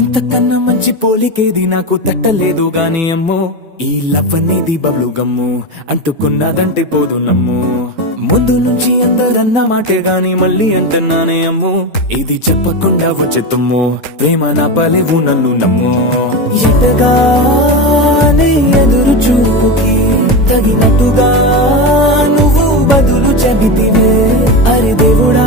ఇంతకన్నా మంచి పోలికేది నాకు తట్టలేదు గాని అమ్మో, ఈ లవ్ అనేది బబ్లు గమ్ము, అంటుకున్నదంటే పోదు నమ్ము. ముందు నుంచి అందరన్న మాటే గాని మళ్ళీ అంటున్నానే అమ్ము, ఇది చెప్పకుండా వచ్చే తుమ్ము, ప్రేమ నా పలేవు నన్ను నమ్ము. ఎటగానే ఎదురు చూకి తగినట్టుగా నువ్వు బదులు చెబితివే, అరే దేవుడా